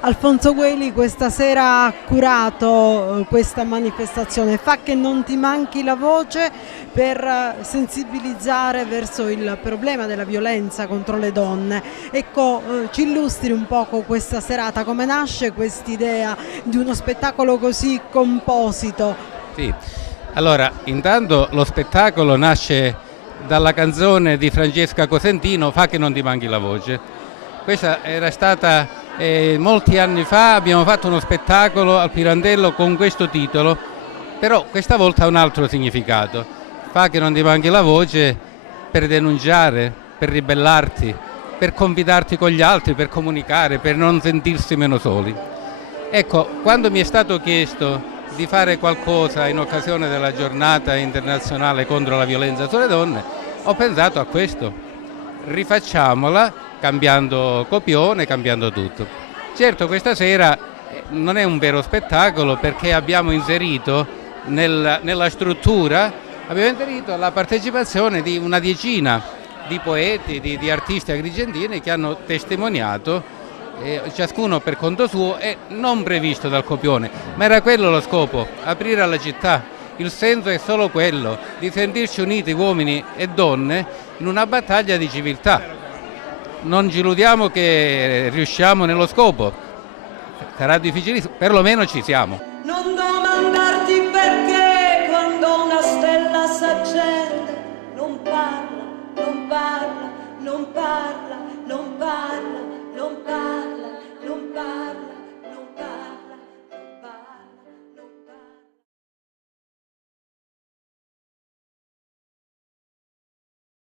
Alfonso Gueli questa sera ha curato questa manifestazione, fa che non ti manchi la voce per sensibilizzare verso il problema della violenza contro le donne. Ecco, ci illustri un poco questa serata, come nasce quest'idea di uno spettacolo così composito? Sì, allora intanto lo spettacolo nasce dalla canzone di Francesca Cosentino, Fa che non ti manchi la voce. Questa era stata molti anni fa, abbiamo fatto uno spettacolo al Pirandello con questo titolo, però questa volta ha un altro significato. Fa che non ti manchi la voce per denunciare, per ribellarti, per confidarti con gli altri, per comunicare, per non sentirsi meno soli. Ecco, quando mi è stato chiesto di fare qualcosa in occasione della giornata internazionale contro la violenza sulle donne, ho pensato a questo, rifacciamola cambiando copione, cambiando tutto. Certo, questa sera non è un vero spettacolo perché abbiamo inserito nella struttura la partecipazione di una decina di poeti, di artisti agrigentini che hanno testimoniato ciascuno per conto suo e non previsto dal copione, ma era quello lo scopo, aprire alla città. Il senso è solo quello, di sentirci uniti uomini e donne in una battaglia di civiltà. Non ci illudiamo che riusciamo nello scopo, sarà difficilissimo, perlomeno ci siamo.